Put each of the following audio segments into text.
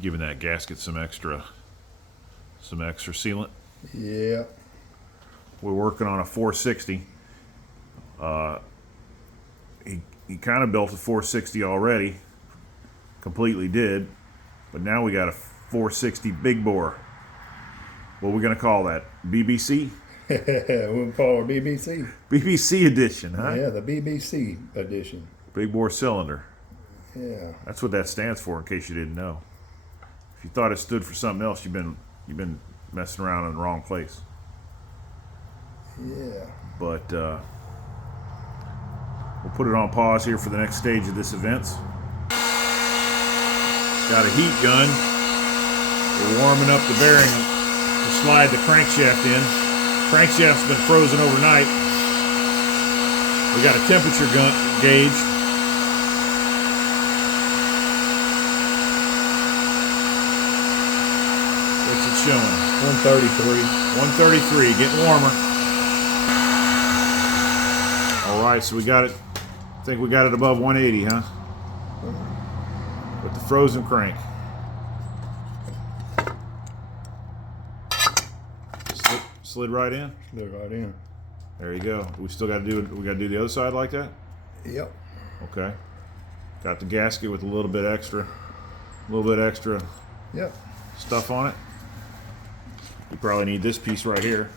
Giving that gasket some extra sealant. Yeah. We're working on a 460. He kind of built a 460 already, completely did, but now we got a 460 big bore. What are we gonna call that? BBC? We'll call it BBC. BBC edition, huh? Yeah, the BBC edition. Big bore cylinder. Yeah. That's what that stands for, in case you didn't know. If you thought it stood for something else, you've been messing around in the wrong place. Yeah. But we'll put it on pause here for the next stage of this event. Got a heat gun. We're warming up the bearing to slide the crankshaft in. Crankshaft's been frozen overnight. We got a temperature gauge. What's it showing? 133. 133, getting warmer. All right, so we got it. I think we got it above 180, huh? With the frozen crank. Slid right in. Slid right in. There you go. We still got to do it. We got to do the other side like that. Yep. Okay. Got the gasket with a little bit extra Yep. stuff on it. You probably need this piece right here.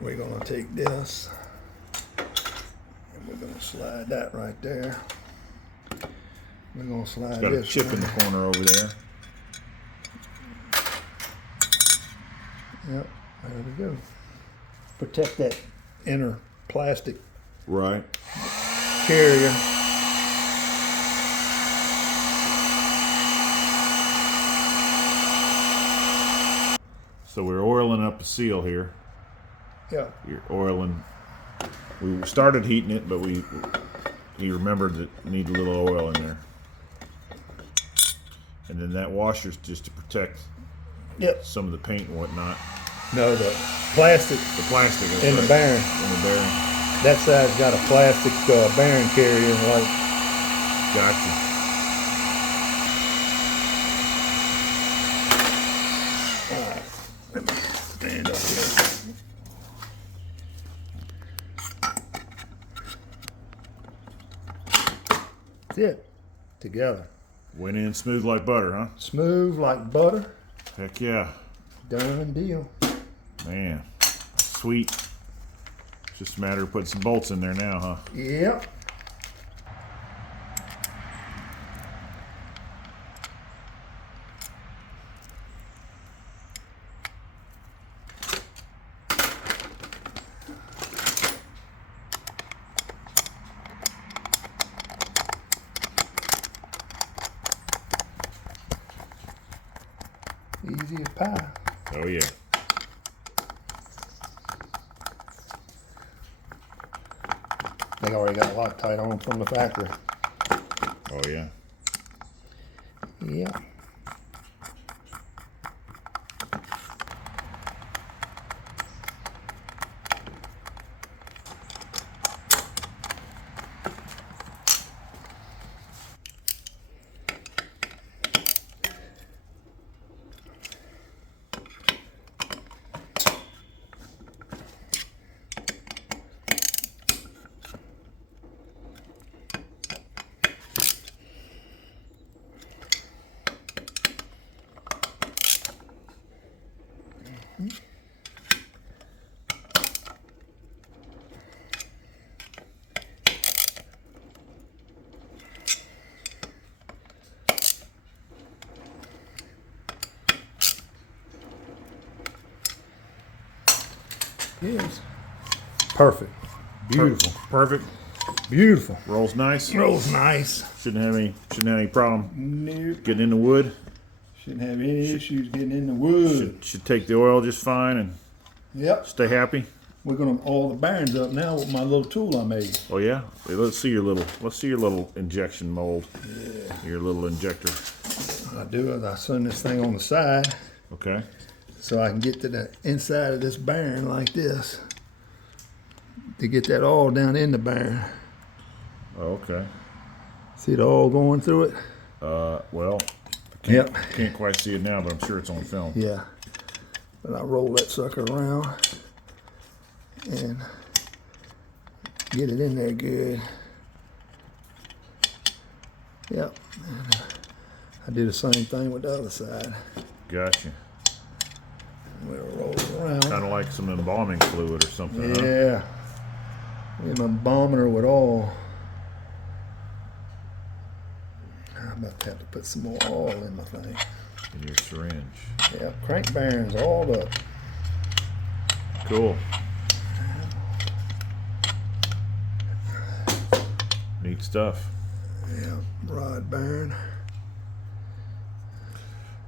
We're gonna take this and we're gonna slide that right there. We're gonna slide Got this. a chip in the corner over there. Yep. There we go. Protect that inner plastic Right. carrier. So we're oiling up the seal here. Yeah. You're oiling. We started heating it, but he remembered that you need a little oil in there. And then that washer's just to protect Yep. some of the paint and whatnot. No, the plastic The plastic is in the right. bearing. In the bearing. That side's got a plastic bearing carrier, like. Gotcha. Let me stand up here. That's it. Together. Went in smooth like butter, huh? Smooth like butter. Heck yeah. Done deal. Man. Sweet. It's just a matter of putting some bolts in there now, huh? Yep. Easy as pie. Oh yeah. They already got Loctite on them from the factory. Oh yeah. Yeah. Yes. Perfect. Beautiful. Perfect. Beautiful. Rolls nice. Rolls nice. Shouldn't have any problem Nope. getting in the wood. Shouldn't have any issues getting in the wood. Should take the oil just fine and Yep. stay happy. We're gonna oil the bearings up now with my little tool I made. Oh yeah. Hey, let's see your little injection mold. Yeah. Your little injector. What I do is I send this thing on the side Okay. so I can get to the inside of this bearing like this to get that oil down in the bearing. Oh, okay. See the oil going through it? Well, Can't quite see it now, but I'm sure it's on film. Yeah. But I roll that sucker around and get it in there good. Yep. And I do the same thing with the other side. Gotcha. We'll roll it around. Kind of like some embalming fluid or something, huh? Yeah. I'm embalming her with oil. I'm about to have to put some more oil in my thing. In your syringe. Yeah, crank bearings all up. Cool. Neat stuff. Yeah, rod bearing.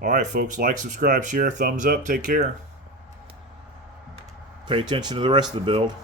All right, folks. Like, subscribe, share, thumbs up. Take care. Pay attention to the rest of the build.